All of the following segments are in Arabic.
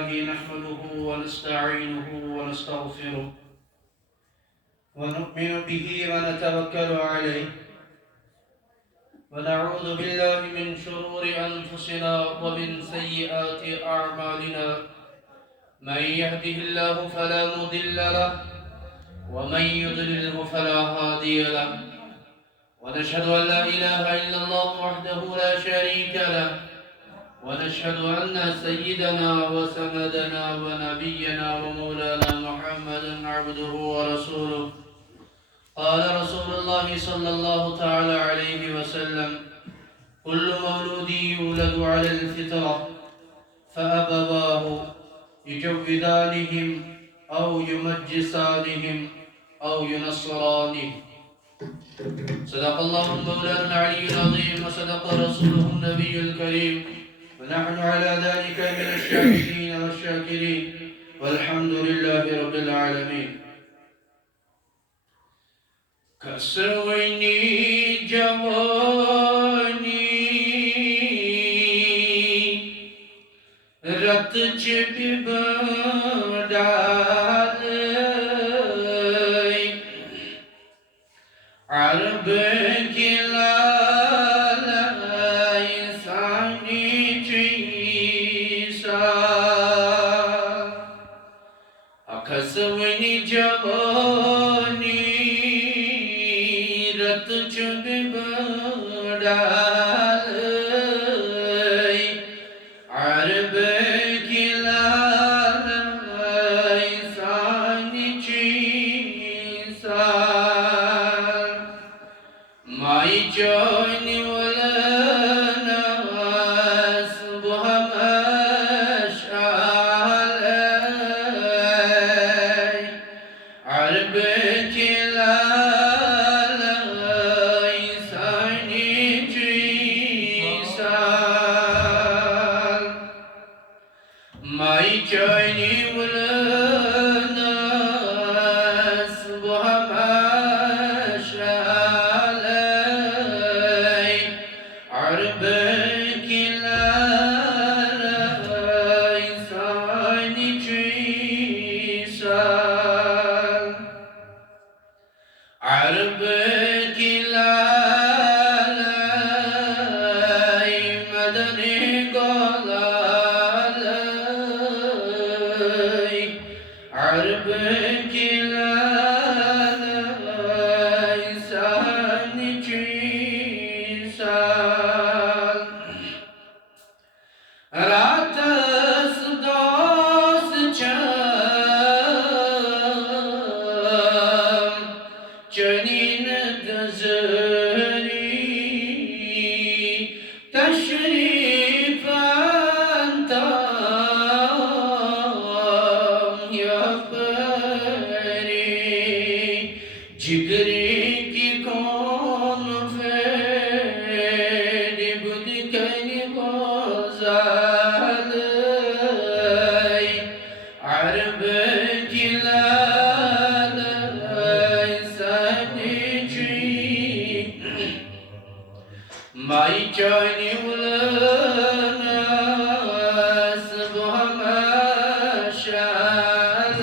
نحمده ونستعينه ونستغفره ونؤمن به ونتوكل عليه ونعوذ بالله من شرور أنفسنا ومن سيئات أعمالنا من يهده الله فلا مضل له ومن يضلله فلا هادي له ونشهد أن لا إله إلا الله وحده لا شريك له ونشهد أن سيدنا وسندنا ونبينا ومولانا محمدا عبده ورسوله قال رسول الله صلى الله تعالى عليه وسلم كل مولود يولد على الفطرة فأبواه يجودانهم أو يمجسانهم أو ينصرانهم صدق الله مولانا العلي العظيم وصدق رسوله النبي الكريم ونحن على ذلك من الشاهدين والشاكرين والحمد لله رب العالمين كسويني جواني رت چپ ڈالي عرب कसवनी जवानी रत चुब बड़ाई अरब गिलाई सानी चीसा माई जोनी वलना सुबह My journey will us ومشالي عربك لا يساني جيسان عربك لا مدني قلا عربك لا لسان جيسان رات صداس جام جنين دزري تشريفا जिगरे की कौन फेर बुद कर बाज़ाल अरब जिलाल सनजी माई जानी उलना सुबह मशाल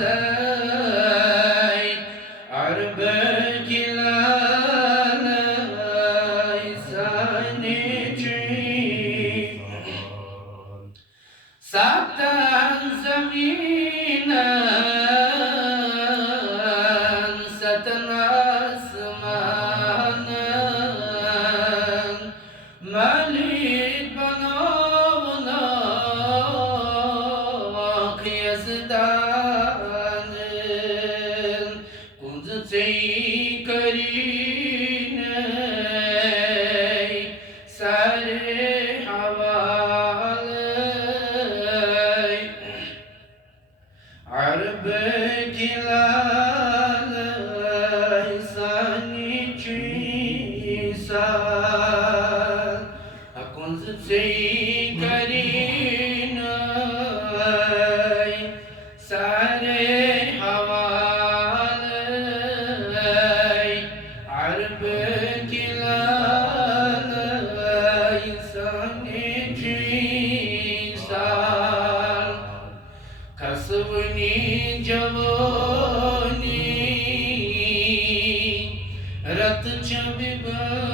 अरब Satan zaminan, satan asmanan, malik banavna qiyasdanin, kunzatay karinay, sare haval عربك لا لساني جيسان أكون زبسي كريناي हसवनी जवानी रत च बिबा